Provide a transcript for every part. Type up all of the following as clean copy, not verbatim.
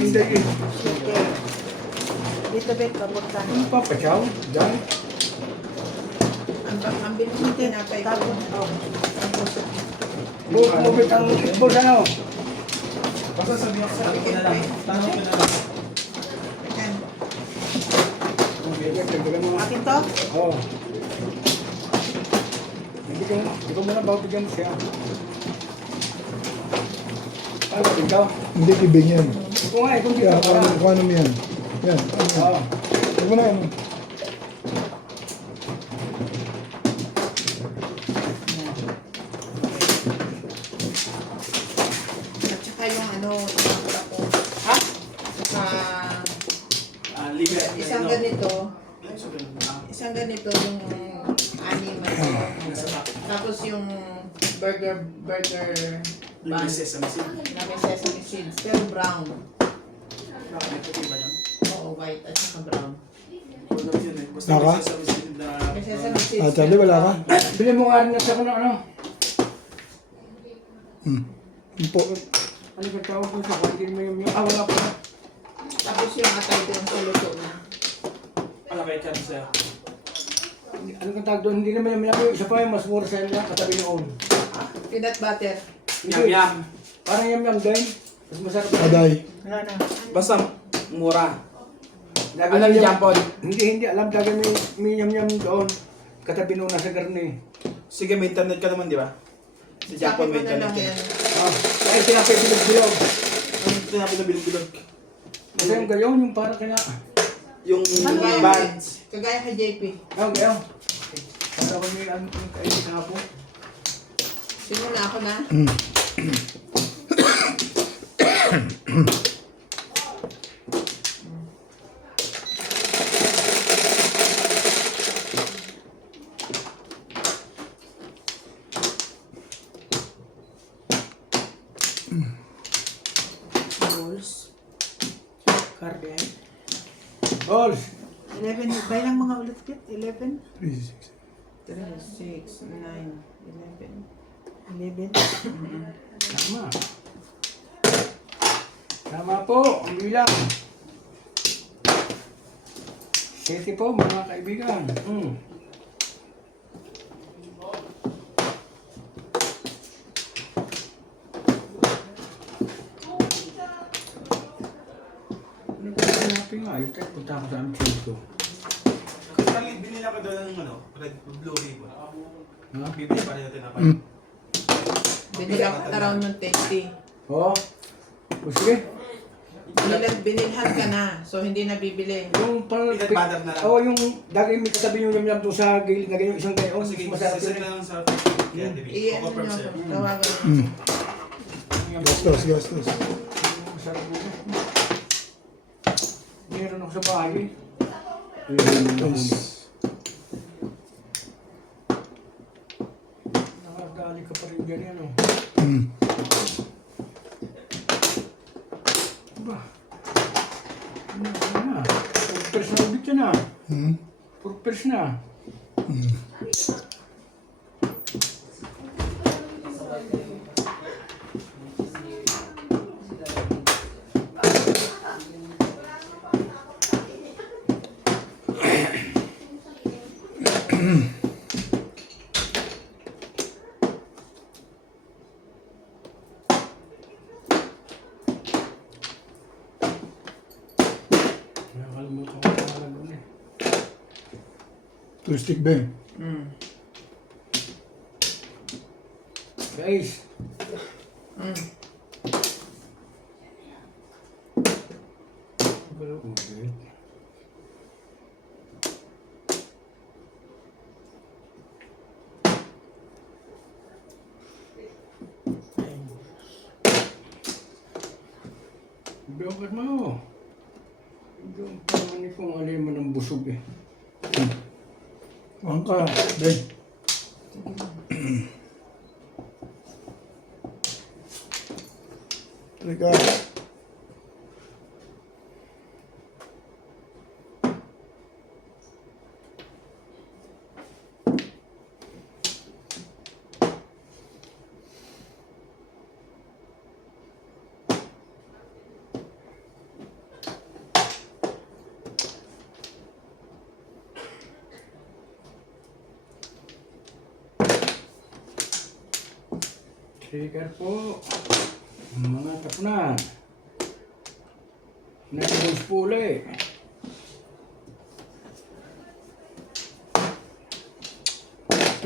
Hindi eh. Sige. Dito bet, papunta. Ano pa, pachaw? Diyan? Ang bilis ng tinapay ko. Bumit ang football sa ano? Basta sabi ako sa ko na lang. Tanong ko na lang. Ayan. Bigyan mo nga. Akin to? Oo. Hindi ko muna babigyan mo siya. Ano, ikaw? Hindi tibing yan. Ito nga, ito dito. Kaya kung ano mo yan. Yan. Oo. Huwag mo na yan. At saka yung ano, tinapra ko. Ha? Saka Liga. isang ganito yung anim tapos yung burger bun Sesame seed. na may sesame seeds pero brown. May puti ba yun? Oo, white at saka brown. Huwag naman yun eh. Basta Naka? may sesame seed na... May sesame seeds. Ah, Charlie, wala ka? Bili mo nga rin na sa kung ano. Po. Ano ka tawag ko sa kung hindi mo yung... Ah, wala pa. Tapos yung atay doon sa luto na. Ano kaya chance sa'yo? Ano ka tawag doon? Hindi naman yung isa pa yung mas mura sa nila katabi noon. Peanut butter. Yum yum. Parang yam doon. Mas masarap. Aday. Wala na. Basta mura. Lagi Alam may ni yam- Jampon. Hindi. Alam lagi may yam doon. Katabi noon nasa garni. Sige, may internet ka naman, di ba? Si Japon may Sakit mo na internet lang ka. yan. Ah, ay tinapay bilog-bilog. Ano sinabi na bilog-bilog? Kasi yung gayon, yung parang kaya... Yung Ano yan? buds. Kagaya kay JP. Ayaw, gayon. Para ko may ano yung kainin kahapon. Simula ako na. Balls. Cardiac. Balls! 11. Bayang mga ulit kit. 11. 3, 6. 3, 6, 9, 11. 11. Tama. Tama po, ang bilang. 7 po, mga kaibigan. Ano ba hanapin nga? Yung tayo punta ako sa aming change ko. Kasi binila ko doon ng ano, red blue ribbon. Ha? Bibili pa rin natin na pa. Binila ko around ng 20. Oo. O sige. Binilhan ka na. So, hindi na bibili. Yung parang... Peanut butter na lang. Oo, yung dati may katabi yung yam-yam doon sa gilid na ganyan, isang ganyan. O Oh, sige, masarap sasali yun. na lang sa kaya TV. Iyan O-confirm nyo sa'yo. ako. Tawagan mo. Gastos, gastos. Masarap yun. Meron ako sa bahay eh. Yes. Nakadali ka pa rin ganyan oh. Ba? Ano na? Purpers na ulit yan ah. Purpers na. Nakakalimutan ko ang pangalan doon eh. Two stick ba yun? Guys, okay. Biyokat mo. Yung pangalan kong alin mo ng busog eh. Ang ka, Ben. Teka. Sticker po. Mga tapunan. Nag-boss po ulit.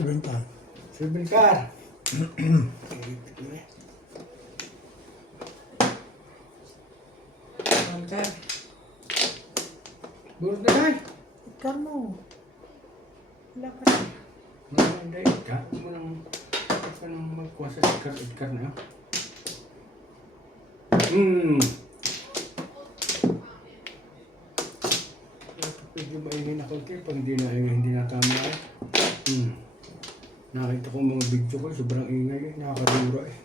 Ibenta. Silver car. Angkar. Burot na tayo. Angkar mo. Wala ka na. Hindi, ka mo nang magkuha sa sticker na yun. Medyo maingin ako pag hindi na tama eh. Nakita ko mga video ko, sobrang ingay eh, nakakadura eh.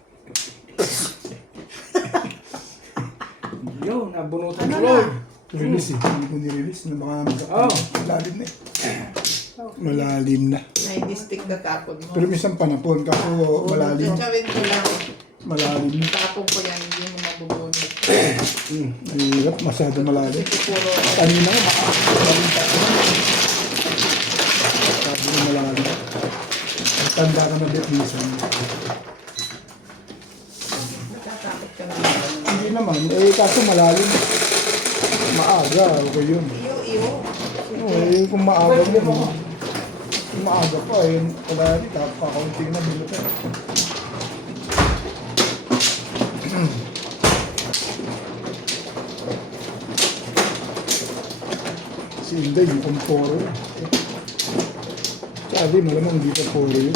Yo, nabunutan Ano ko lang. Release eh. Hindi ko nirelease. Na baka Oh. malalim na eh. Malalim na. May distik na tapon mo. Pero minsan panapon ka po malalim. Gagawin ko lang. Malalim na. Tapon ko yan, hindi mo mabubunot. Hirap, masyado malalim. Kasi puro, Kanina nga, malalim pa. Sabi na malalim. Tanda ka na bet minsan. natatakot ka na. Hindi naman, eh kaso malalim. Maaga, okay yun. Iyo. Eh, kung maaga mo, kung maaga pa, eh, wala rin, kakaunti na bilot eh. Si Inday, yung kumporo eh. Sabi, malamang hindi pa poro yun.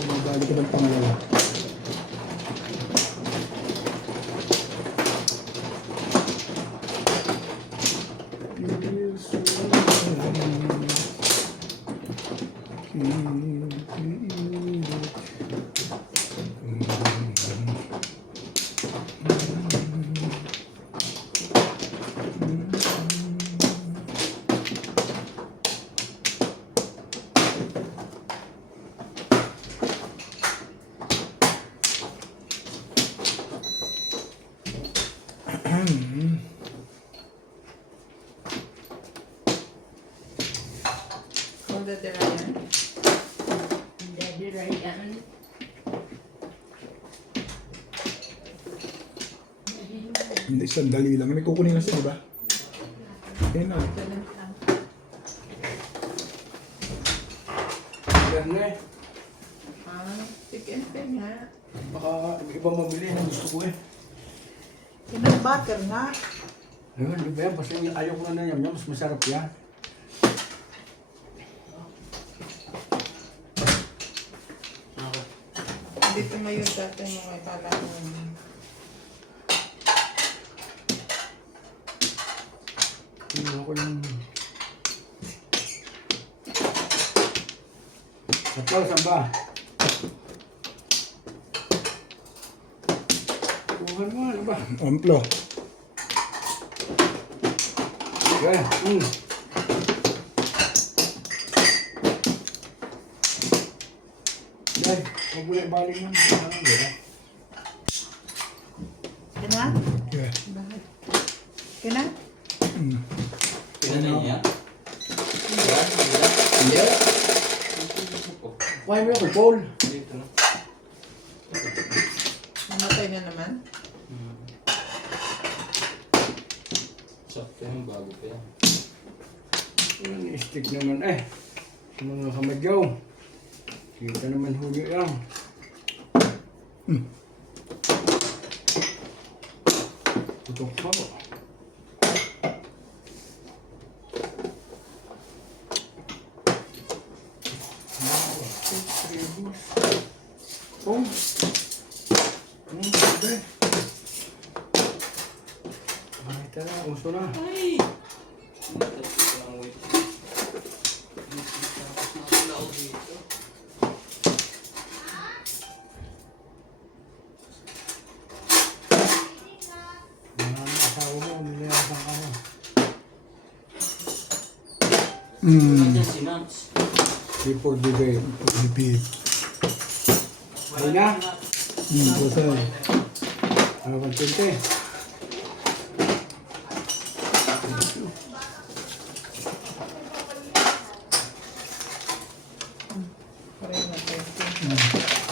Bumabalik ka ng pangalawa. Hold the Ryan. Daddy Ryan. Hindi, sandali lang. May kukunin na siya, di ba? Ayun na. Yan na eh. Chicken pie nga. Baka iba mabili na gusto ko eh. Peanut butter nga. Ayun, di ba yan? Basta ayaw ko na na yam-yam, mas masarap yan. Dito mo yung dati mo ay pala mo. Tingnan ko yung... Sapaw, saan ba? Kuhan mo, ano ba? Amplo. Okay, Dad, huwag mo na ibaling yan. Ano, di ba? Kina? Yeah. Bakit? Kina? Pinanay niya? Hindi. Kuha mo yung Paul. Dito na. Namatay na naman? Sakto yung bago pa yan. Yung stick naman eh. Mga kamadyaw. Kita naman huli lang. Tutok pa po. Oh. Sabi. Ay, tara, uso na. Ay! Asawa mo, nilayasan ka mo. Nandiyan si Nance. Before the day. Lipid. Ay na. Basay. Ano kang tinte? Pareho na tayo.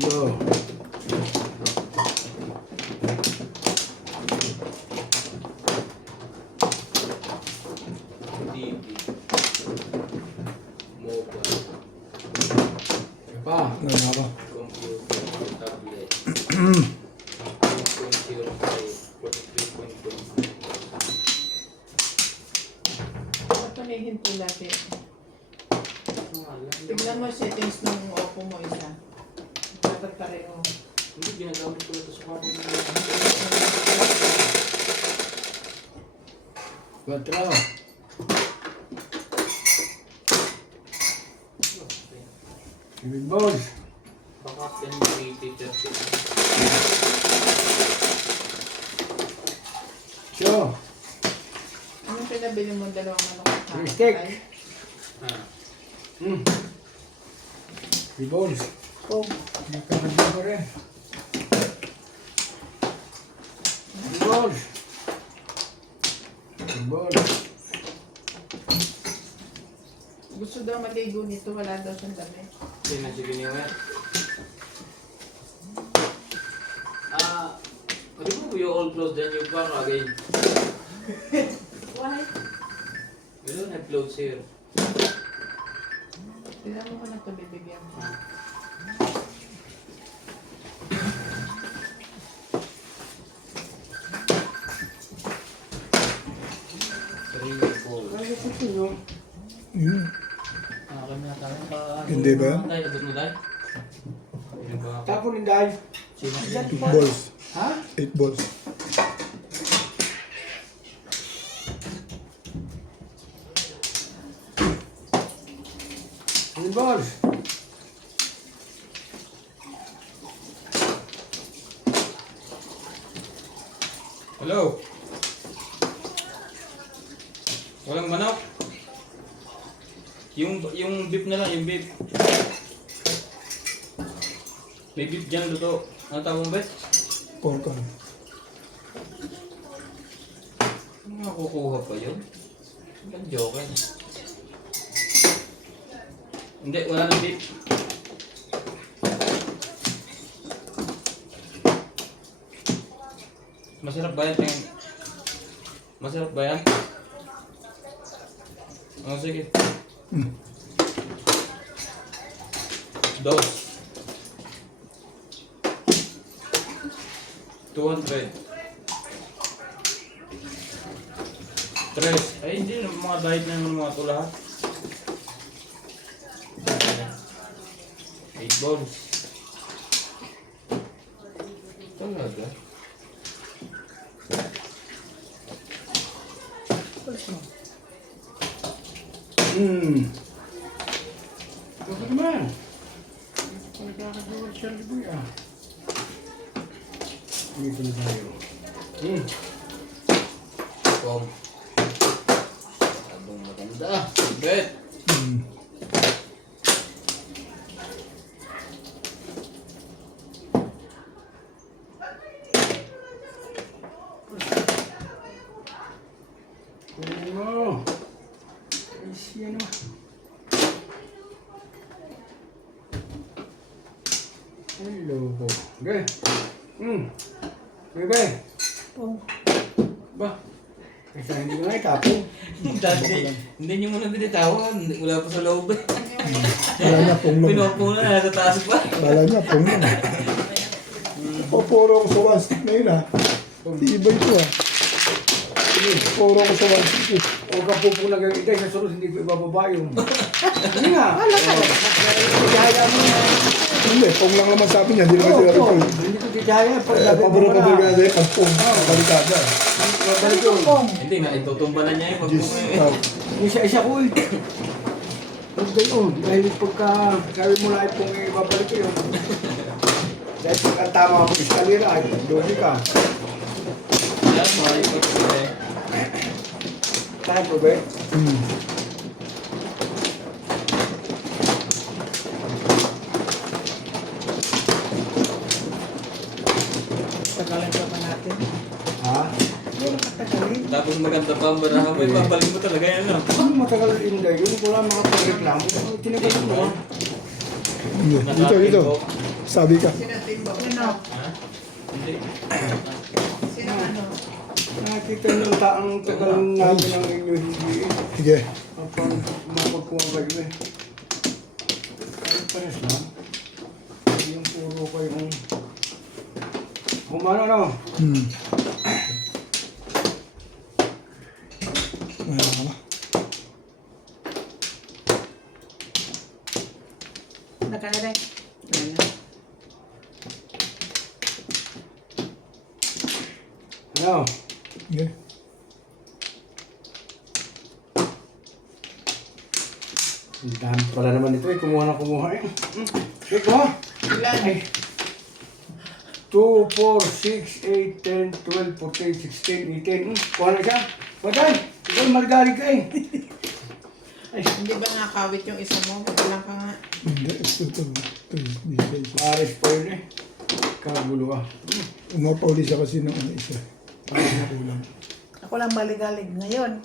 Yo. TV, mobile, Isa pa. Ano na ba? computer, tablet, 2.05, 43.2. Papanigin po natin. Tignan mo settings ng Oppo mo isa. Dapat pareho. Hindi, ginagamit ko na ito sa kwarto. 4. Big balls. Baka 10, 80, 30. Yo. Anong pinabili mo dalawang manok? Steak. Ay, Ah, Big balls. oh, Nakakagyan ko rin. Big balls. Big balls. gusto daw maligo nito, wala daw siyang dami. hindi na sige niyo nga. Remove your old clothes, then you come again. Why? You don't have clothes here. Tignan mo ko na ito bibigyan ko. Three, four. Ano ko ito yun? Yun. Kami na tayo pa. Hindi ba yan? Tayo, abot mo tayo. Ayun ba? Tapon yung dahil. Sino? 8 balls. Ha? 8 balls. Big balls. Hello? Walang manok? Yung beef na lang, yung beef. May beef dyan, luto. Ano tawag mo ba? Pork on. Nakukuha pa yun? Ang joke eh. Hindi, wala nang beef. Masarap ba yan? Tingin. Masarap ba yan? Oh, sige. Dos. 200. Tres. Ay, hindi. Mga diet na yung mga ito lahat. 8 balls. Talaga? Bakit naman? Pagkakagawa siya liboy ah. Dito na tayo. Pom. Abong maganda. Bet. Kunin mo. Ay, siya naman. Hello po. Okay. Bebe. Ba? Kasi hindi ko na itapon. Hindi nyo muna binitawan. Wala pa sa loob eh. Wala niya pong lang. Pinopong na, nasa taas pa. Wala niya pong lang. Puro ko sa one stick na yun ah. Tibay ito ah. Puro ko sa one stick eh. O kapupulag ang itay sa sunod, hindi ko ibababa yung... Hindi nga. Wala ka. Titihaya mo yan. Hindi, pong lang naman sa akin niya. Hindi naman sila ito. Hindi ko titihaya. Paburo-paburo ka na dahil pag pong. Balikada. Babalik yun. Hindi nga, itutumba na niya eh. Pag Diyos. pumay. Isa ko eh. Huwag ganun. Dahil pagka sabi mo na kung ibabalik ko yun. Dahil pagka tama mo iskalira, ay dobi ka. Yan, mga ikot ko eh. Tayo po ba? Tagalan pa ba natin? Ha? Hindi na katagalin. Tapos maganda pa ang baraha mo, ibabalik mo talaga yan ah. Ano matagal inday yun? Wala makapagreklamo. Tinagal mo ha? Dito. Sabi ka. Sinatimbang. Sino? Ha? Hindi. Sino ano? Nakikita ng taang tagal namin ang inyo hindi eh. Sige. Kapag mapagkuha kayo eh. Ay, pares lang. Hindi yung puro kayong... Kumano no? Wala ka ba? Nakaharap. Ano? Sige. Ang dami pala naman ito eh. Kumuha na kumuha eh. Ito ha? Ilan? Ay. 2, 4, 6, 8, 10, 12, 14, 16, 18. Kuha na siya. Patay! Ikaw margalig ka eh. Ay, Hindi ba nakakawit yung isa mo? Pagkalang ka nga. Hindi. Ito. pares pa yun eh. Kagulo ka. Umapauli siya kasi ng isa. Kulang. Ako lang maligalig ngayon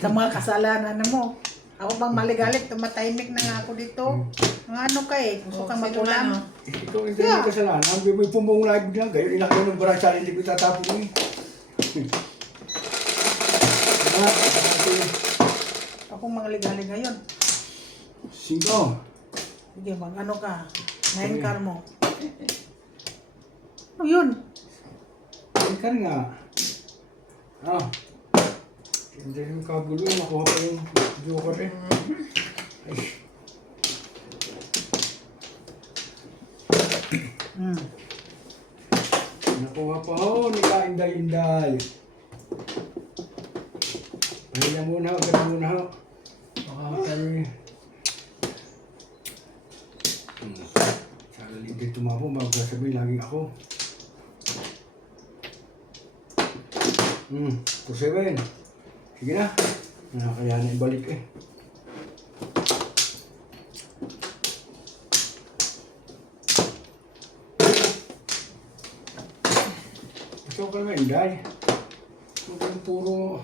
sa mga kasalanan mo. Ako bang maligalig, tumatahimik na nga ako dito. Mga ano ka eh, gusto kang Sino magulang. ano? Ikaw hindi yeah. Kasalanan. May pumong live lang kayo. Ilaki ng barasa. Hindi ko itatapon mo eh. Diba? Ako maligalig ngayon. 5. Sige, mag ano ka. Ngayon kar mo. Ano yun? Ikan nga. Ah. Hindi yung kagulo. Nakuha pa yung joker eh. Ay. Nakuha pa ho. Nika-inday-inday. Ganyan muna ho. Ganyan muna ho. Baka kami... Sana hindi tumapo. Bago sabihin laging ako. 2-7. Sige na. Kaya na ibalik eh. Ito ka naman, Inday. Ito ka puro...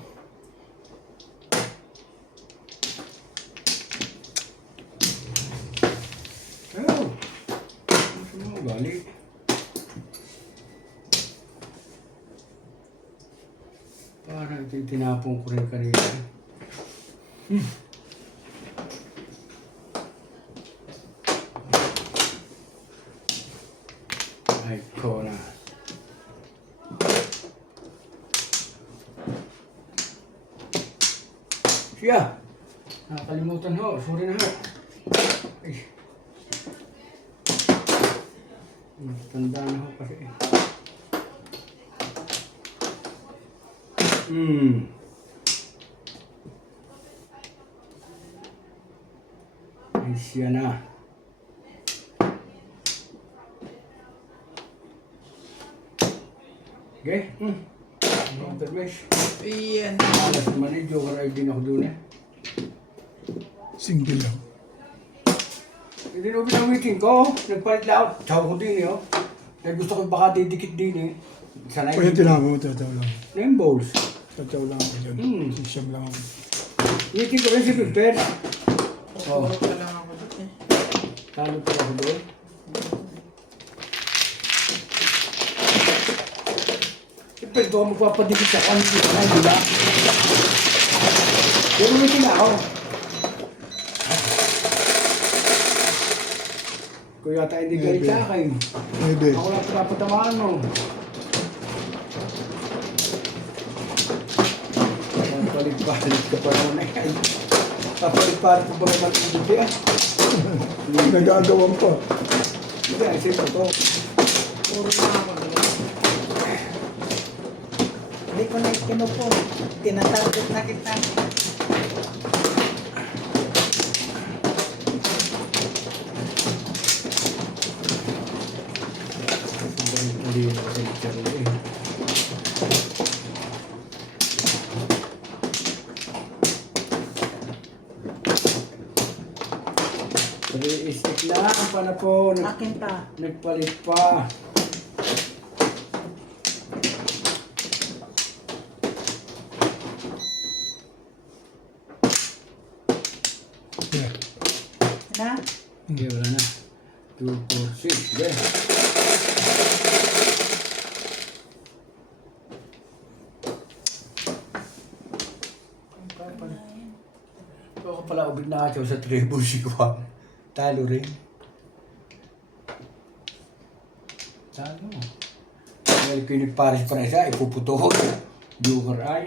Ayaw. Ano sa mga ugali? Parang ito yung tinapong ko rin kanina. Ay, ko na. Siya! Nakakalimutan ho. Sorry na ho. Ay. Tanda na ho kasi. Ay, siya na. Okay? Water mesh. Iyan. Alas naman eh, joker ay din ako doon eh. Single lang. Hindi na pinamitin ko. Nagpalit lang ako. Tawag ko din eh. Oh. Dahil gusto ko baka didikit din eh. Sanay. Kaya tinama mo, tataw lang. Name balls. Tataw lang ako dyan. Siyam lang ako. Meeting ko rin si Piper. Oh. Puro pa lang ako dito eh. Talo pa ako doon. Piper, ito ako magpapadikit sa kanya. Ay, di ba? Pero meeting ako. Kuya tayo hindi galit sa akin. Maybe. Ako lang pinapatamaan mo. Papalit-palit ka pa naman na yan. Papalit-palit ko pa naman ang buti ah. Nagagawan pa. Hindi, ay sa'yo to. Puro na ako dito. Hindi ko na ikinupo. Tinatarget na kita. 3 stick na. Ang pana po. Akin pa. Nagpalit pa. Yeah. Na? Okay, wala na. 2, 4, 6. Okay. Ako pala ubig na ako sa triple si Kwan. Talo rin. Talo. Dahil kiniparis pa na isa, ipuputuhod. Joker ay.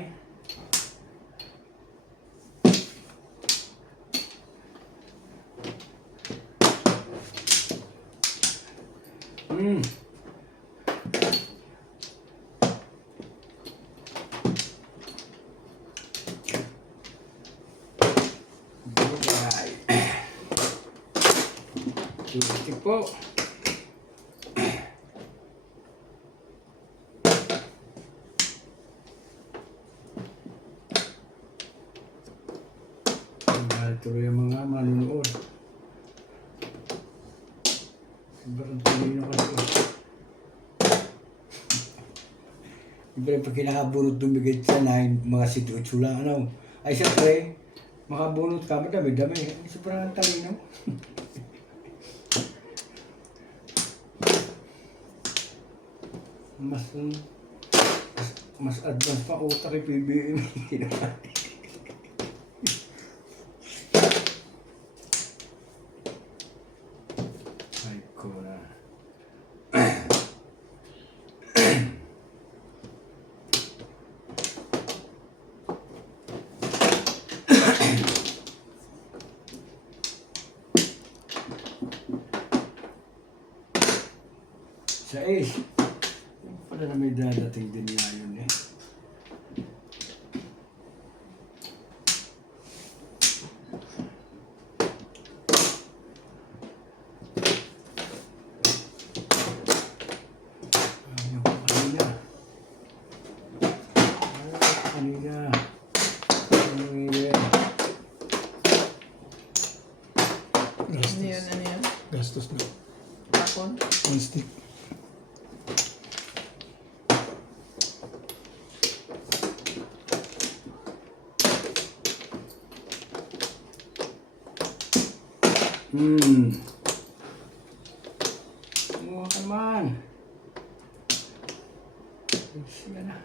Hmm. Joker ay. Tutik po. Tuloy ang mga manunood. Sobrang tuloy na kasi. Siyempre, pag kinakabunot dumigit sa 9, mga situatso lang, ano. Ay, siyempre, makabunot ka, madami-dami. Sobrang talino. mas advance pa utak kay PBM. Ay, ko na. Sa Ace. Pala na may dadating din nga yun eh. Ayaw ko kanina. Ano yun? Ano yun, ano yun? Gastos na. Tapon? 1 stick. Kumuha ka naman. Sige na.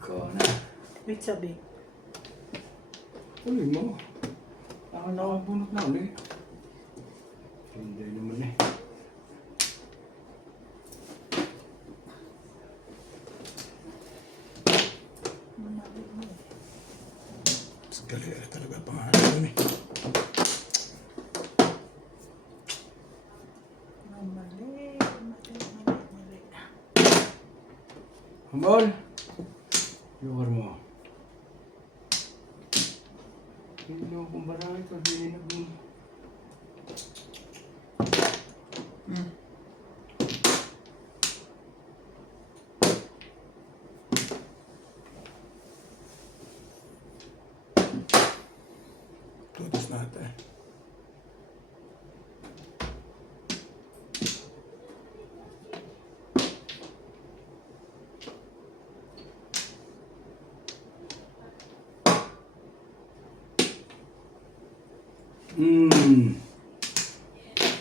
Ikaw na. Wait, sabi. Uy mo. Ako nakabunot na ulit. Hindi naman eh. Galera talaga pangalan yun eh. Mali. Humol. Joker mo. Hindi mo kung barang ito. Hindi na nag- Todos natin.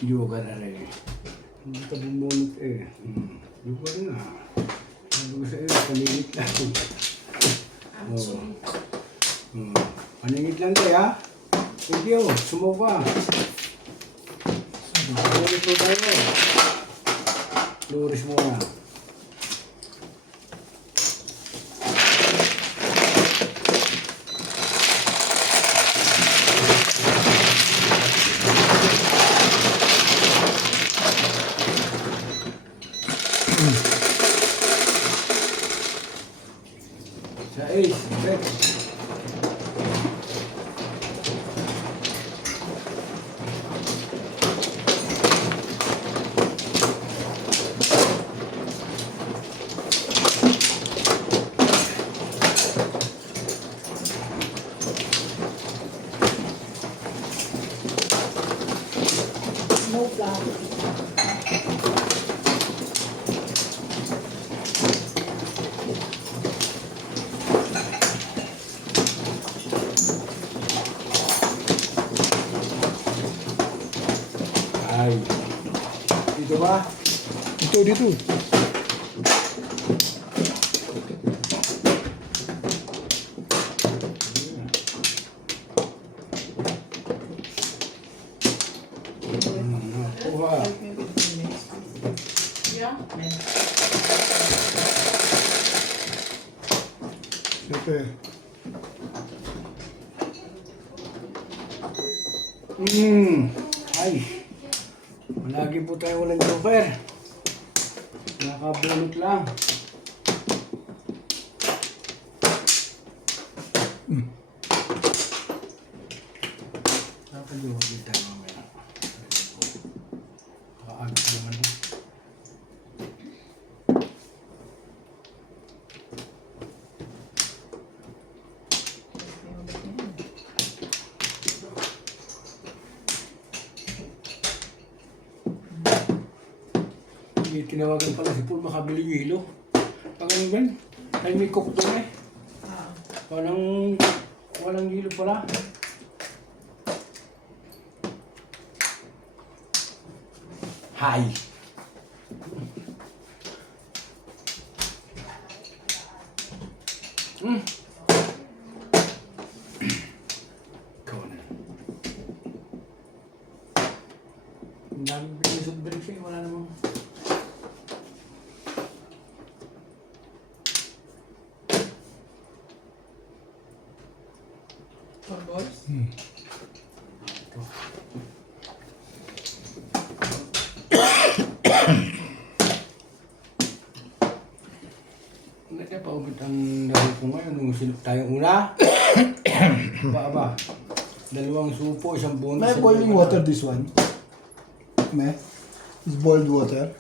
Joker na rin. Hindi ka bumunot eh. Joker nga. Sabi ko sa iyo, paningit lang. Paningit lang tayo ha. Thank you. Sumuka. Paningit po tayo. Luris mo na. Sa ace, check. lang. Ay. Dito ba? Dito, dito. Kuha. 5 minutes. Yeah. Dito. Ay. Lagi po tayo walang jumper. Nakabunot lang. Nakaliwagin tayo mamaya. Kaagad naman. Hindi tinawagan pala si Paul makabili hilo. Pag ano ba? Ay may cook doon eh. Walang hilo pala. Hi. Ikaw na. Ang daming binisod drinks eh. Wala namang... For balls? Hindi pa umit ang laro ko ngayon. Nung sinip tayong una. Ba? Dalawang supo, isang bonus. May boiling water this one. May? It's boiled water.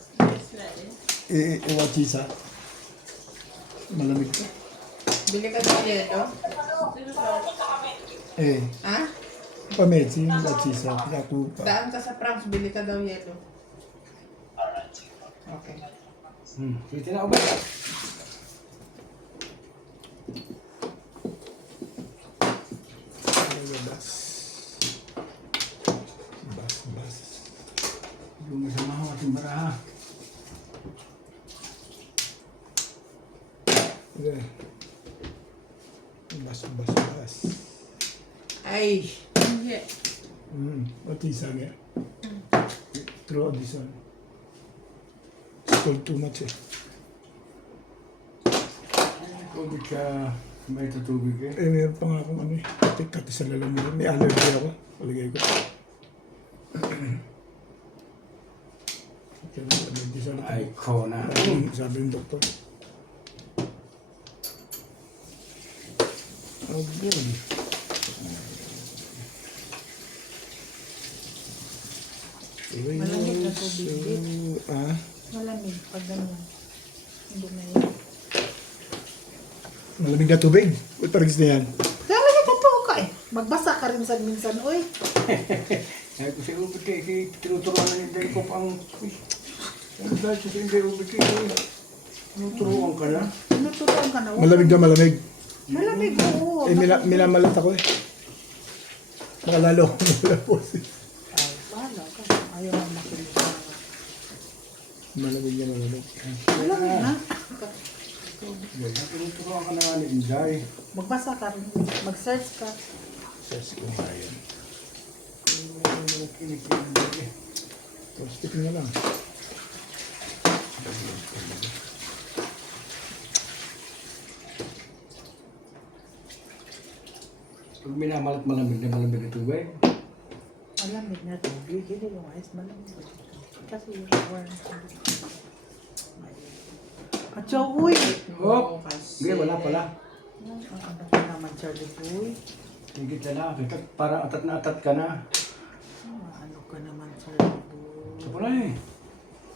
What is that? Malamig ka. Bili ka daw nito? Ha? Pameti, what is that? Nakupa. Daan ka sa Franks, bili ka daw yelo. Okay. Sige na ba? Bas. Yung isang mahaw at yung baraha. Okay. Bas. Ay! Yeah. What is that? Throw this one. It's cold too much eh. Tubig ka, may tutubig eh. Meron pa nga akong ano eh. Kati sa lalamunan. May allergy ako. Palagay ko. Kaya allergy sa lalamunan. Ay, ko na. Sabi ng doktor. Oh, good. Malamig na tubig, Malamig pag ganyan. Hindi na yan. Malamig na tubig? Uy, paragis na yan. Kaya totoo ka eh. Magbasa ka rin sa minsan, oy. Sabi ko sa ubit eh, tinuturuan na yung day ko pang... Ano dahil sa yung day ubit eh, tinuturuan ka na. Tinuturuan ka na. Malamig na malamig. Malamig, oo. Minamalat ako eh. Baka lalo. Malapos eh. Ay, paano ka? Ayaw mo makinig na. Malamig na malamig. Malamig na. Tinuturuan ka na nga ni Inday. Magbasa ka rin. Mag-search ka. Search ko nga yan. Kinikilig eh. So, stick na lang. Pag minamalat malamig na tubig. Malamig na tubig. Hindi yung ice malamig. Kasi yung warm. At siya, uy. Oh, kasi... hindi, wala pala. Ano ka naman, Charlie Boy? Higit na lang. Parang atat na atat ka na. Ano ka naman, Charlie Boy? Ito pala eh.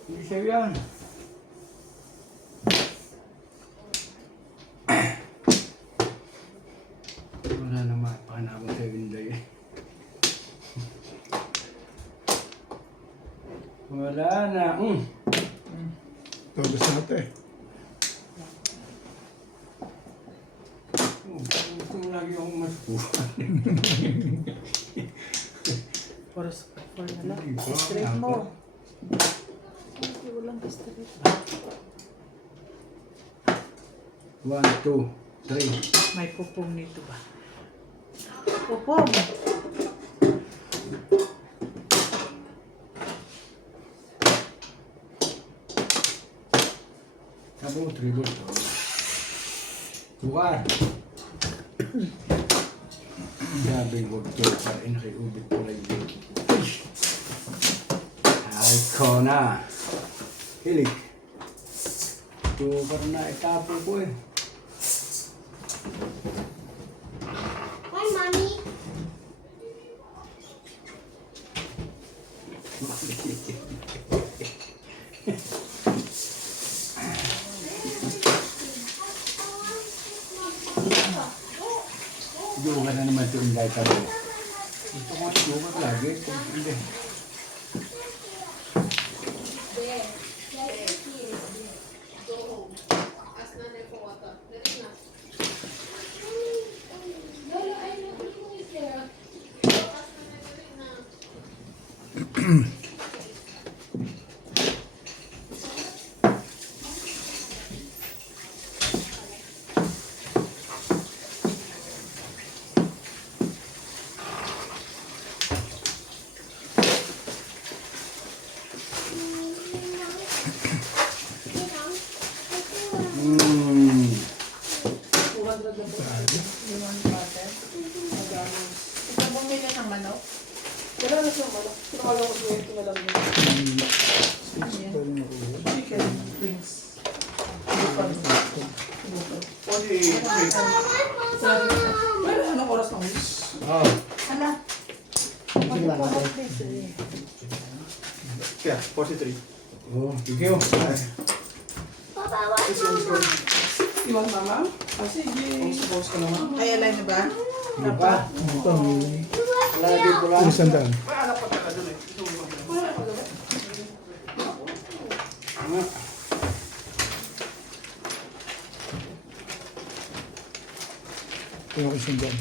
Hindi siya yan. Wala naman. Pahanapon sa Inday eh. Wala na. Tapos natin. Gusto mo lagi akong masukuhan. For na lang. Hindi pa. Straight mo. Hindi, walang straight. 1, 2, 3. May pupong nito ba? Pupong! Sabi mo, tribal. Sukar. Sabi mo, sukar. Ay, nakiubit ko lang yun. Ay, ko na. Hilig. Sukar na itapo ko eh. Hi, Mommy. Juga na naman ito yung guy tayo. Gusto ko juga lagi. Kung hindi. Ikaw bumili ng manok? Chicken wings. Anong oras na ulit? Oh. Hala. Sige lang natin. Kaya, 43. Oh, ikaw. Papa, what's mama? Iwan mama? Ah, sige. Suppose ka naman. Ay, alay na ba? Ano pa? Ito, Lagi ko lang. isang daan. Wala pa talaga dun eh. Ito mo. Ano? Ito yung isang daan.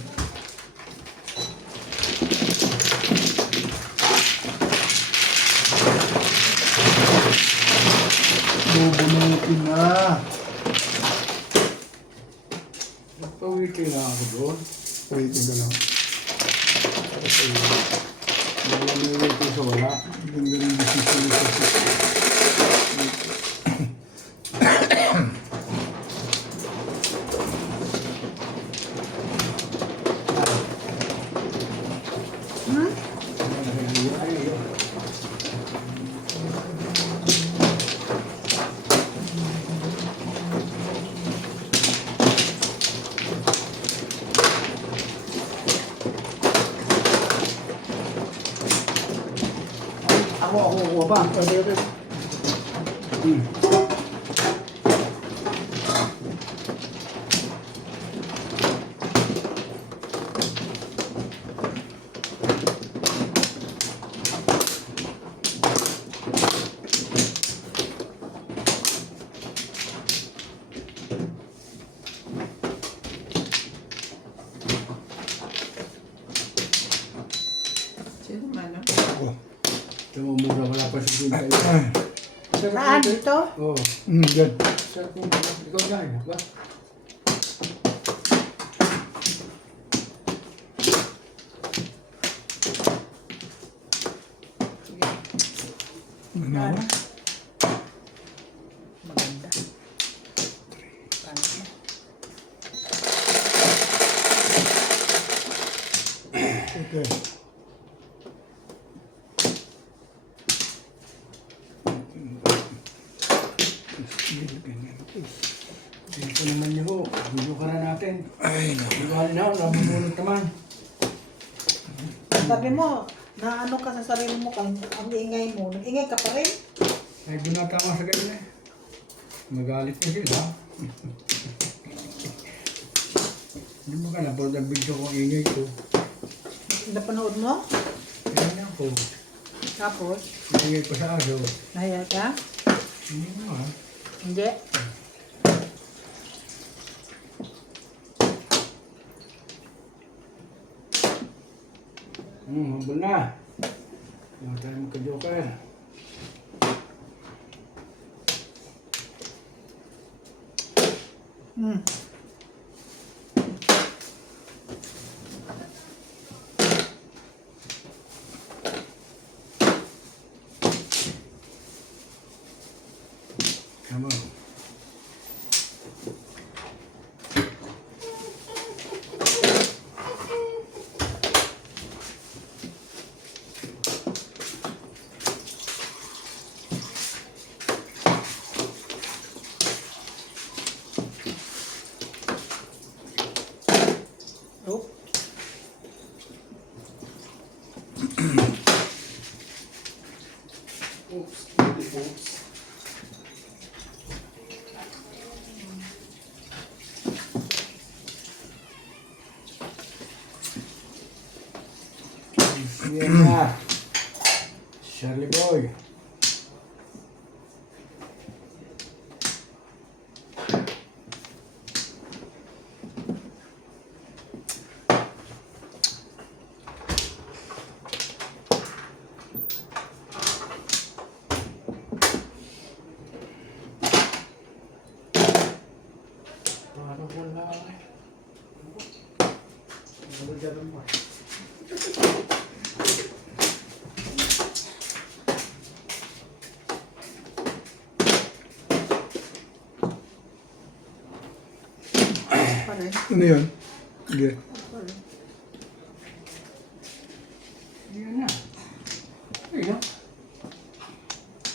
Bubunutin na. Pawitin lang ako doon. Waiting ka lang. Pawitin sa wala. Ganda rin decision mo sa Ako pa. Sino man, no? Ako. Ito mo mura, wala pa sa pinta. Saan? Dito? Oo. Yan. Sa pinta. Ikaw dyan. Ba? Ano? Maganda. Pangit na. Okay. Ito naman niyo ho. Gulo ka na natin. Ay, no. Gulo na ho. Nabubulot naman. Sabi mo, na ano ka sa sarili mo, ang ingay mo. Nag-ingay ka pa rin? Ay, binatama sa ganyan eh. Magalit na sila. Hindi mo ka napanood ang video kong ingay ko. Napanood mo? Kaya na ako. Tapos, Nalagay pa sa aso. nahiya ka? Hindi naman. Hindi. Hambal na. Huwag tayo magka-joker. Hmm. Come on. Oh. Oops. Oops. Yan na. Charlie boy. Parang wala eh. Wala dyan pa. Pa rin. Ano yun? Sige. Yan na. Ayun.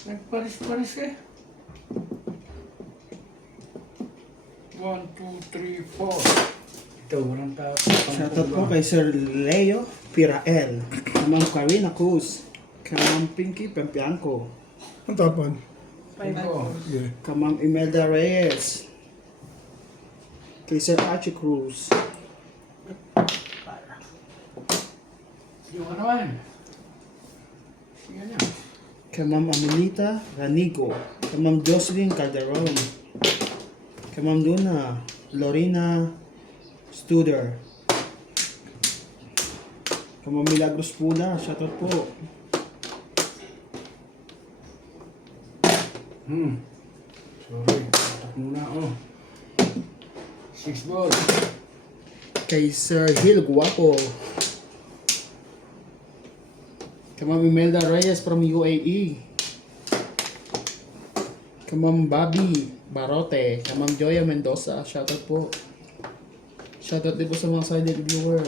Nagparis-paris eh. 1, 2, 3, 4. Ito, walang tao. Shoutout po kay Sir Leo Pirael, kay Ma'am Karina Cruz, kay Ma'am Pinky Pempianco, Ang tapon. Ito. Sige. kay Ma'am Imelda Reyes, kay Sir Archie Cruz, Yung ka naman. Yan na. kay Ma'am Amelita Ranigo, kay Ma'am Jocelyn Calderon, kay Ma'am Luna Lorena Studer, kay Ma'am Milagros Pula, shoutout po, Sorry. Tatak muna ako. 6 balls. kay Sir Gil Guapo, kay Ma'am Imelda Reyes from UAE, kay Ma'am Bobby Barote, kay Ma'am Joya Mendoza, shoutout po. Shoutout din po sa mga silent viewer.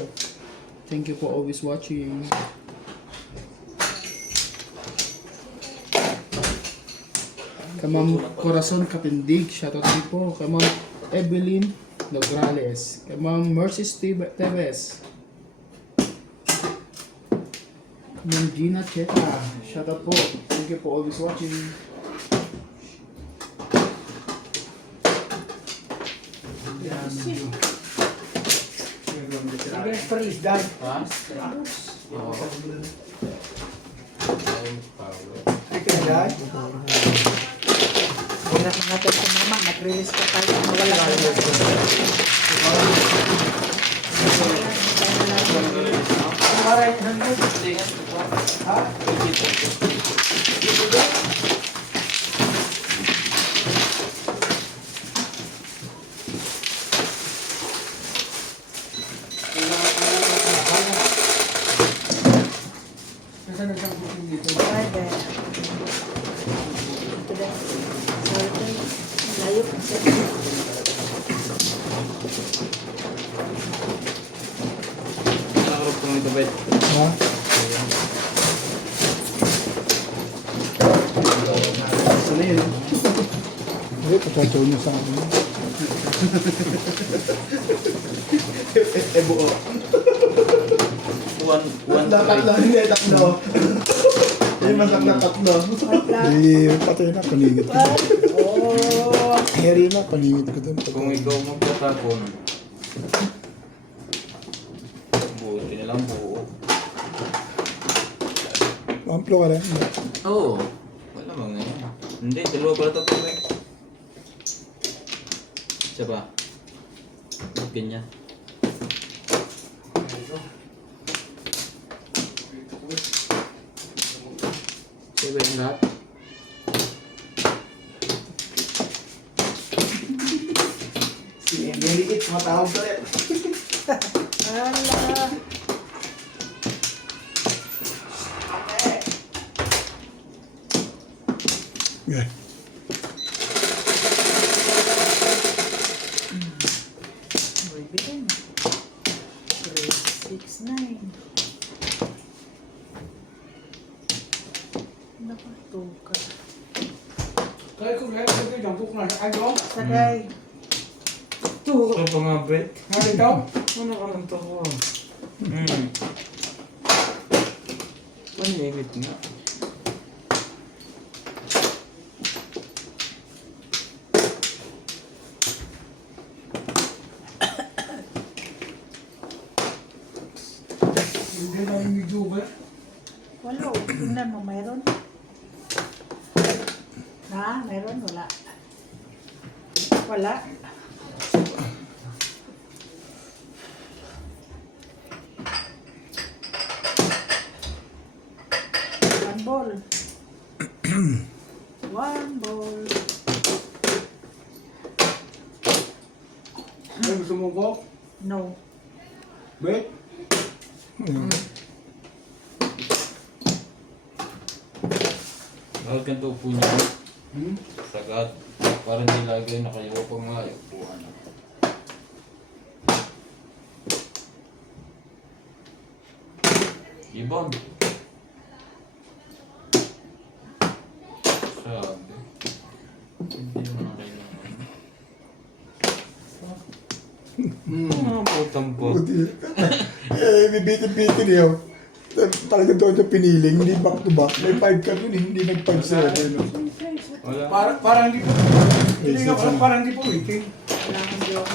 Thank you for always watching. Kay Ma'am Corazon Katindig, shoutout din po. Kay Ma'am Evelyn Nograles, kay Ma'am Mercy Teves, kay Ma'am Gina Cheta, shoutout po. Thank you for always watching. Next paris, dad. Ha? Ikaw, dad. Wala na natin sa mama. Nag-release pa tayo. Wala ka na. Alright, 100. Ha? Nasaan ang isang puting dito? Ay, be. Ito din. Sorry. Layo kasi. Nakarap ko nito, Bet. Ha? Saan na yun? Hindi, patachaw niya sa akin. Buo. One try. Hindi, tatlo. Hindi masak na tatlo. Hindi, patay na, panigit ko. Oh. Heri na, panigit ko dun. Kung ikaw magtatapon, buti nilang buo. Pamplo ka rin. Oo. Wala mang ngayon. Hindi, dalawa pala ito eh. Isa pa. Ganyan. Isa ba yung lahat? Si Delicate, matawag ka rin. Ala. Yeah. Uy, bitin. 369. Naku, tuka. Kaya ko lang, sabi ng book na sa ano? Sagay. Ito pa nga, Bet. Ano ito? Ano ka nang tawa? Paningit nga. Hindi na yung video ba? Wala. Tingnan mo, mayroon. Ha? Mayroon? Wala. Wala. One ball. One ball. Ano gusto mo ko? No. Bet? Bakit ganito upo niya? Hmm? Sagad. Parang nilagay na kayo pang mga upuan. Ibon. Sabi. Hindi mo na kailangan. Mga putang po. Buti. Bibitin-bitin yun. Talaga doon yung piniling, hindi back to back. May 5 ka dun, hindi nag-5-7. Wala. Parang hindi po. Hindi nga pala, parang hindi po waiting. Wala akong joke.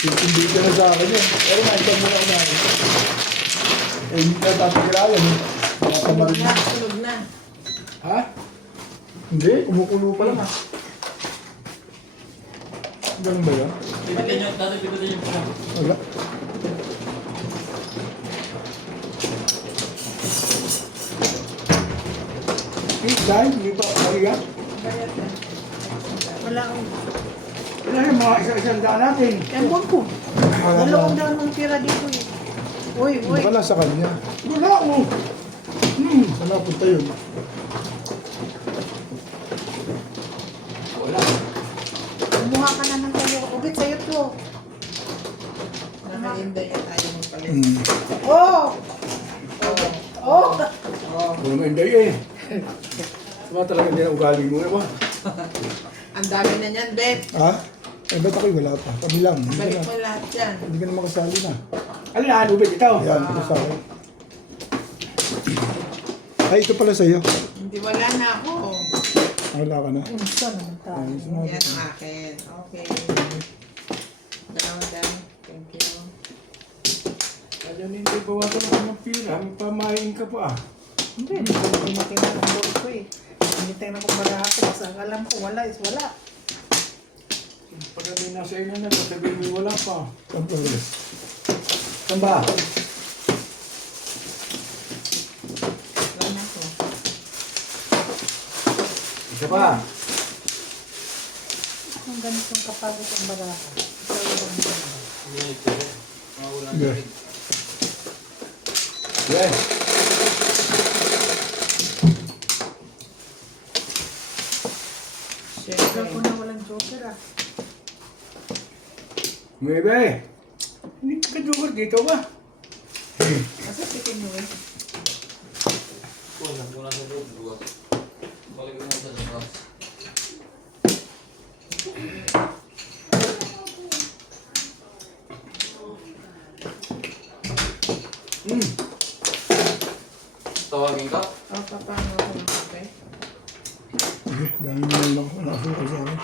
Bibitin na sa akin yun. Pero naintag mo na unahin. Eh, hindi na tatagiralan eh. Nakatamarin na. Tulog na. Ha? Hindi, kumukulo pa lang ah. Ganun ba yun? Pipitin nyo, dati pipitin nyo pa. Wala. Dahil hindi pa kaya. Bayad na. Wala akong... Wala yung mga isa-isang daan natin. Ewan ko. Dalawang daan ng tira dito eh. Uy, uy. Wala sa kanya. Wala ako. Saan napunta yun? Wala. Kumuha ka na ng tayo. Ubit sa'yo to. Nakalinda niya tayo magpalit. Oh! Oh! Wala mo hindi eh. Sama talaga hindi na ugali mo eh ba? Ang dami na niyan, Bet. Ha? Eh, ba't ako'y wala pa? Kami lang. Hindi Balik ka mo na, lahat yan. hindi ka na makasali na. Alin na, ubit ito. Ayan, ito sa akin. Ay, ito pala sa'yo. Hindi, wala na ako. Wala ka na. Unsa naman tayo. Ayun, sinabi. Yan ang akin. Okay. Down. Thank you. Kaya hindi bawasan ako ng pira. May pamahin ka pa. Hindi, hindi ko tumating na ng board ko eh. Hindi tingnan ko para ako. Basta ang alam ko, wala is wala. Pag kami nasa ina na, sasabihin mo wala pa. Pag-oras. Saan ba? Wala na ako. Isa pa. Kung ganitong kapagod ang baraha. Ikaw yung baraha. Hindi ito. Mawala Hindi. na. Yes. Ikaw ko na walang joker ah. Maybe. Hindi ka joker dito ba? Kasi pitin mo eh. Kulang ko na sa loob. Luwas. Balik mo sa labas. Tawagin ka? O, paano ako ng kape? Okay, dami mo lang nakasukal sa akin.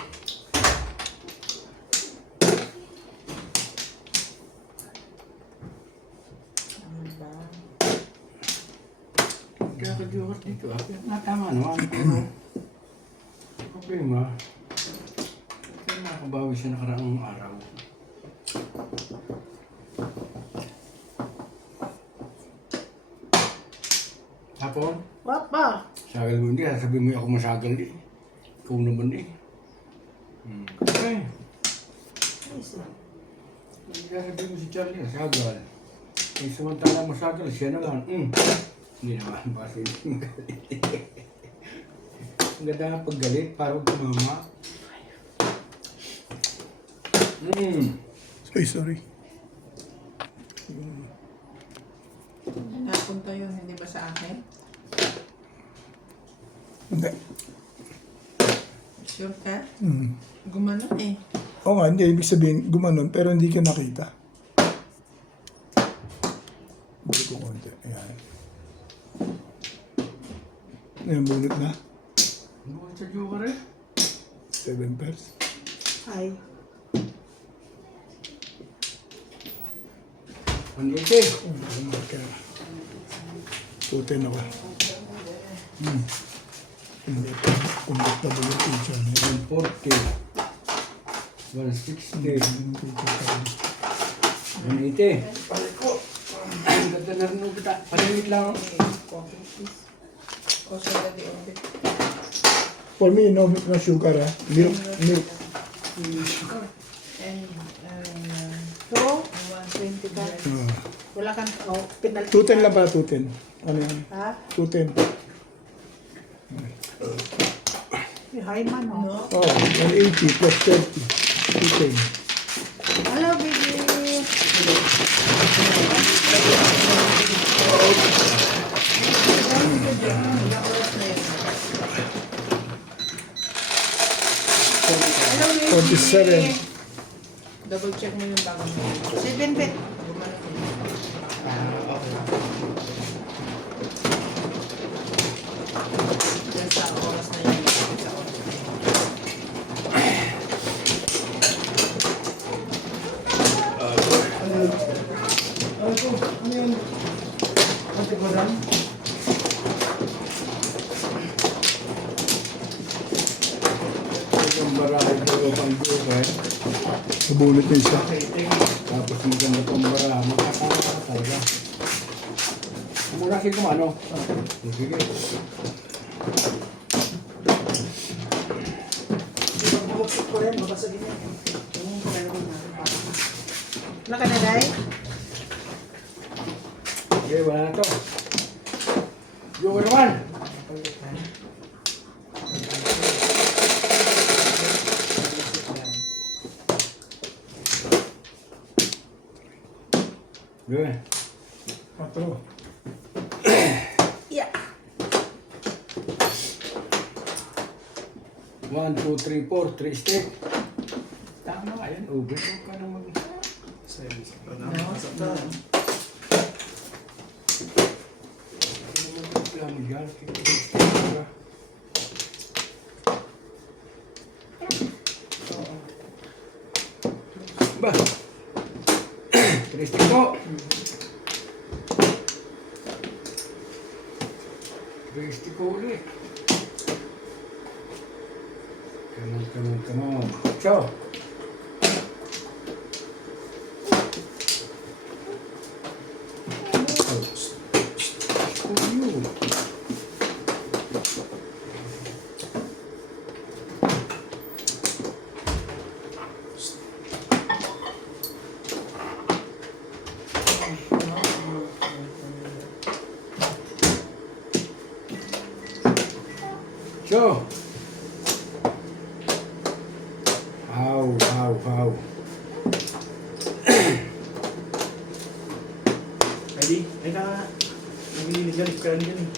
Ano ba? Kaya ka-joker dito. Tama naman. Pero, problema, kaya nakabawi siya nakaraang araw. Hapon, Papa, sagal mo hindi. Sabi mo ako masagal eh. Ikaw naman eh. Okay. Kaya sabi mo si Charlie, sagal. Eh, samantala masagal, siya naman. Hindi naman, kasi ang ganda nga paggalit, parang tumama. Ay, sorry. Napunta yun, hindi ba sa akin? Hindi. Sure ka? Mm. Gumano eh. Oo nga, hindi. Ibig sabihin, gumanon, pero hindi ka nakita. Balik ko konti. Ayan. Ayan, bunot na. Ano sa joker eh? 7 pairs. ay. 180. Marker. 210 ako. Hindi pa. Kumbit na bulit yung channel. 140. 160. 180. Ang ganda na rin kita. Palimit lang. Coffee please. Coffee na di orbit. For me, no sugar ha. Milk. And, 2, 120 ka. Wala kang, penalty. 210 lang pala, 210. Ano yan? Ha? 210. Hi man, oh. Oh, 180 plus 30. 210. Hello, baby. Hello, baby. 47. double check mo yung bago mo. 7 bet. Gumano eh. Yan sa oras na yun. Sa oras na yun. Ano yan? Ate ko lang? Ang barahe ko pang joker. Nabunot na isa. Tapos maganda pang barahe. Makakala ka talaga. Muna kasi kung ano. Sige. Wala ka na, Day? Okay, wala na to. Joker naman. Good. 4. Yeah. 1, 2, 3, 4. 3 stick. Tama nga yan. Uber ko ka na mag... Ba? 3 stick po. 3 stick po ulit. Come on. So. So. How. Ready? Ay na. Nagilinig yan. Kaya yan eh.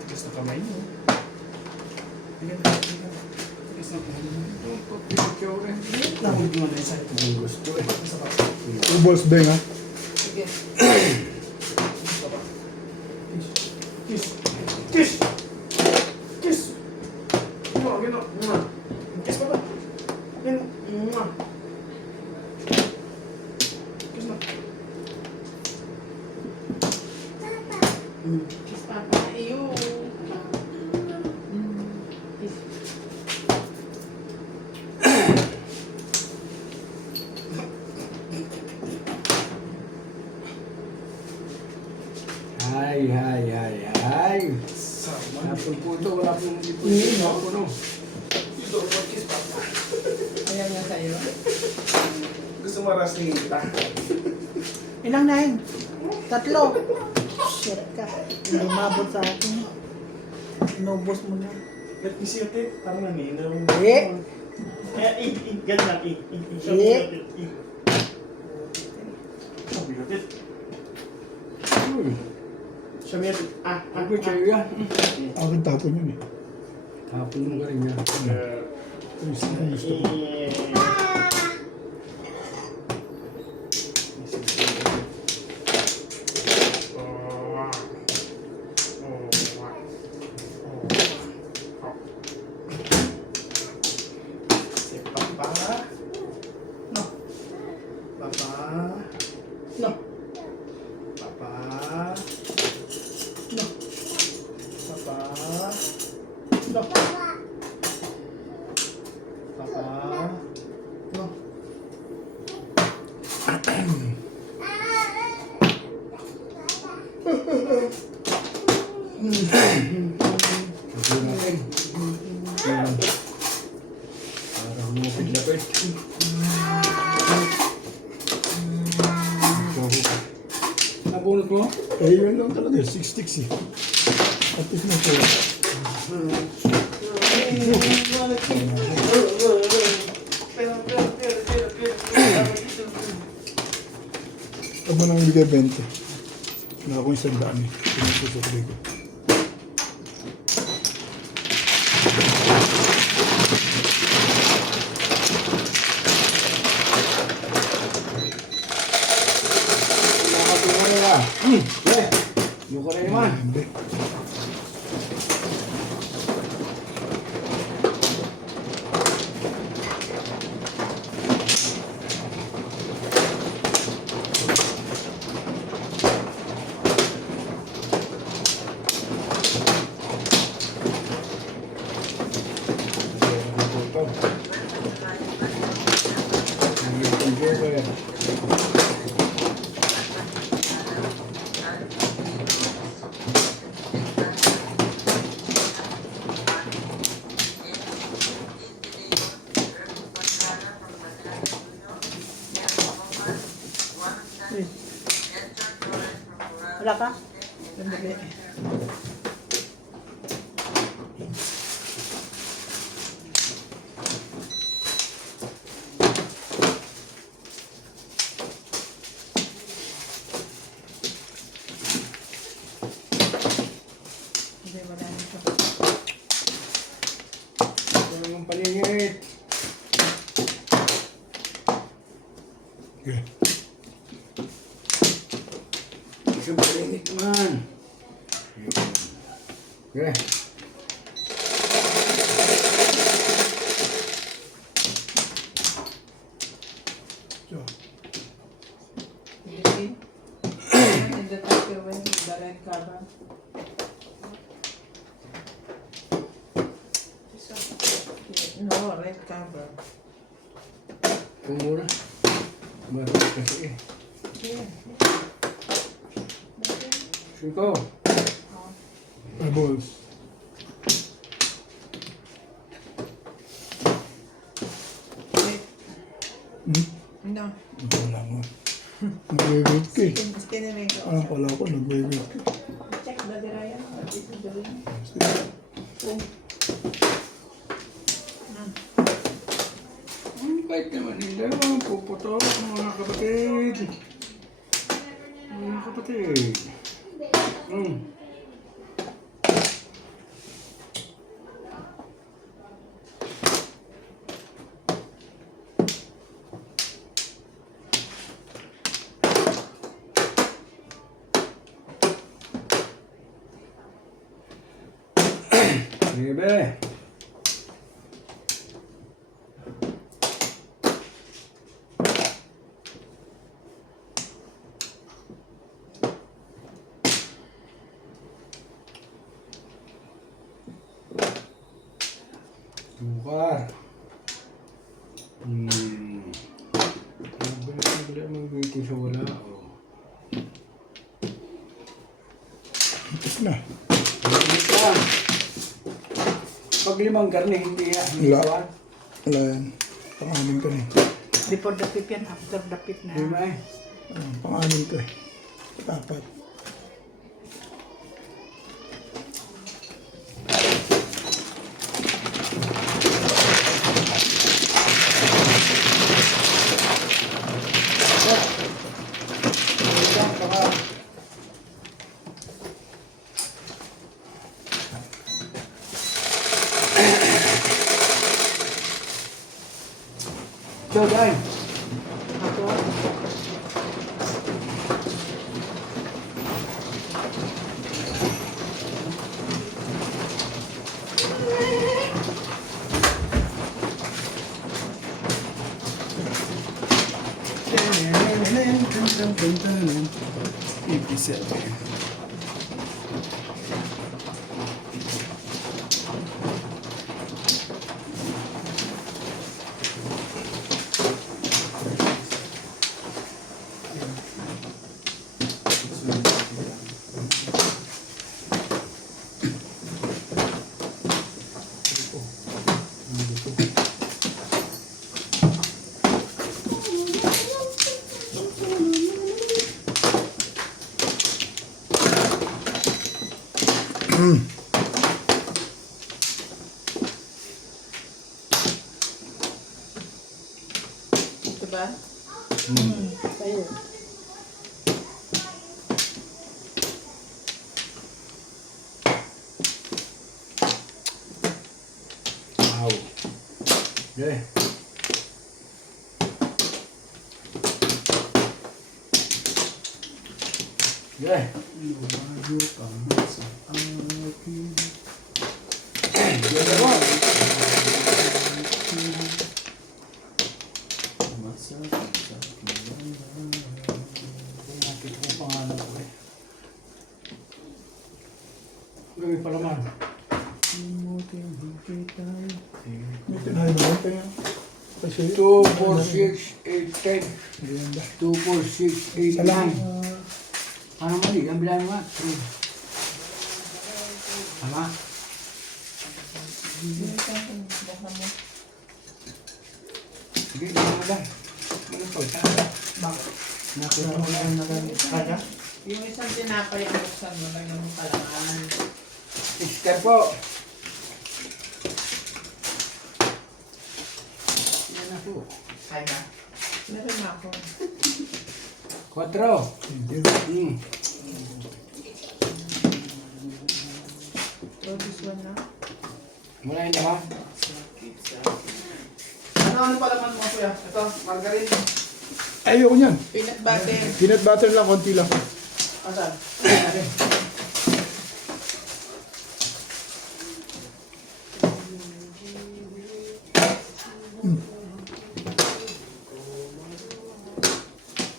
Tigas na kamay mo. Tigas na. Tigas na kamay mo. Nakabit mo na yung sakit mo. Gusto eh. 2 balls bang ha? Sige. Kiss. Kiss. Iyo. Hay. Hapon po ito, wala pong ipon. Hapon, no? Ayan nga sa'yo. Gusto mo rasling kita? Ilang na yun? 3. Shit ka. Hindi mabot sa akin. Inubos mo na. Let me see your tape. Parang naninaw. Eh. Ganyan. Show me your tape. Show me your tape. Uy, Show me your tape. ano ba sa'yo yan? Akin tapon yun eh. Hapon mo ka rin yan. Gusto ko. Si Papa. No. Papa. No. Papa. No. Papa. No. Papa. No. Hapon natin. Yan. Parang lumapit-lapit. Nabunot mo? Eh, yun lang talaga. 6 sticks eh. At least na po. Ito mo nang bigay 20. Wala akong 100 eh. Pinagsusukli ko. Nakatungan na. Yung ka na naman. Hindi. Wala ka? Hindi, wala na siya. Ito yung paningit. Okay. Isang paningit naman. Okay. So, You see? In the Tupperware, the red cover. No, red cover. Kung muna. Marami kasi eh. Yeah. Siko. eyeballs. Wait, Hmm? no. Wala mo. Nag-wave ka eh. Skin and makeup. Ah, wala ko. Nag-wave ka. Check the Ryan. What is it doing? Bait naman nila. Puputok mga kapatid. Mga kapatid. Bebe. Sukar. Bili ang baking soda. Oh. Tapos na. Ito lang. Pag limang karne, hindi yan. Wala. Wala yan. Pang-anim ko na eh. Before the pip yan, after the pip na. Lima eh. Pang-anim ko eh. Dapat. So, guys. Ako, Ito ba? sa'yo. Wow. Okay. Okay. Ganda mo. Nakit mo pangalan ko eh. Gawin pa naman. May tinahay naman tayo. Kasi 2, 4, 6, 8, 10. ganda. 2, 4, 6, 8, Isa lang. 9. Ano mali? Ang bilang nga. 3. Tama? Sige, ano ba? Ano po? Nakita mo na yung kanya? Yung isang tinapay ang buksan mo lang yung kalaman. Sister po. Yan na po. Kaya? Meron na ako. 4. So this one na. Wala yun naman. Ano pa laman mo kuya? Ito, margarine. Ayoko niyan. Peanut butter. Peanut butter lang, konti lang. Asan?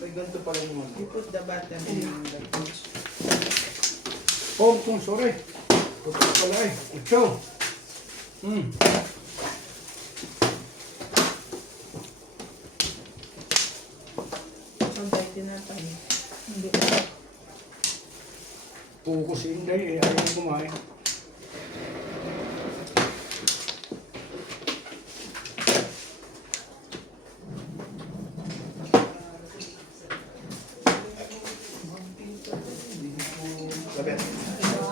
May ganito pala yung mga. You put the butter in the fridge. Oh, sorry. Ito pala eh. 8. So dahil tinapay. Hindi. Focus Inday eh. Ayaw kumain.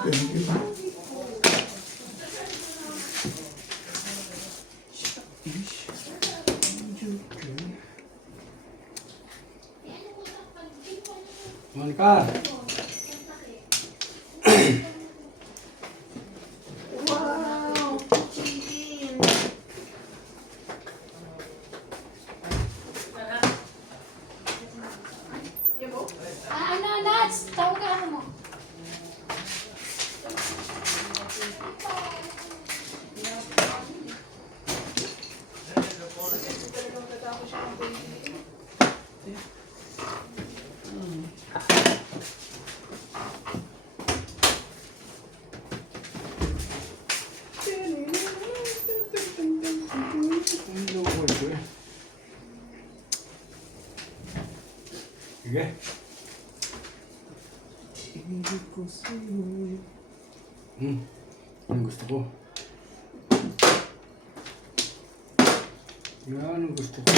Thank you. Wow, Monica. chicken. Ano, nuts? Tawag ka mo. Sige. Ang gusto ko. Yan ang gusto ko.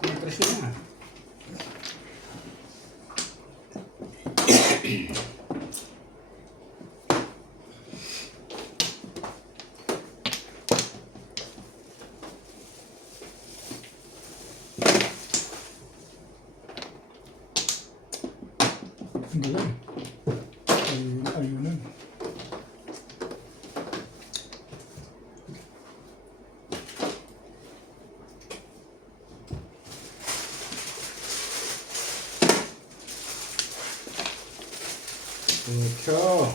Matras na. Ang galing. Ayunan. Mucho.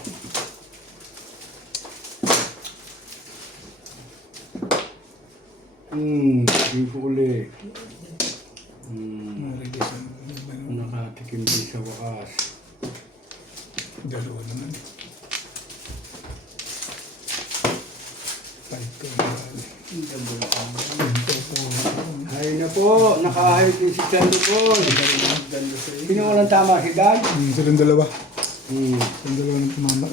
Hindi ko uli. Narigisan. Nakatikim din sa wakas. Dalawa naman. Pahito. Hay na po, nakahayot din si Chando po. Sino walang tama si Dan? Silang dalawa. Hmm. Silang dalawa ng tumama.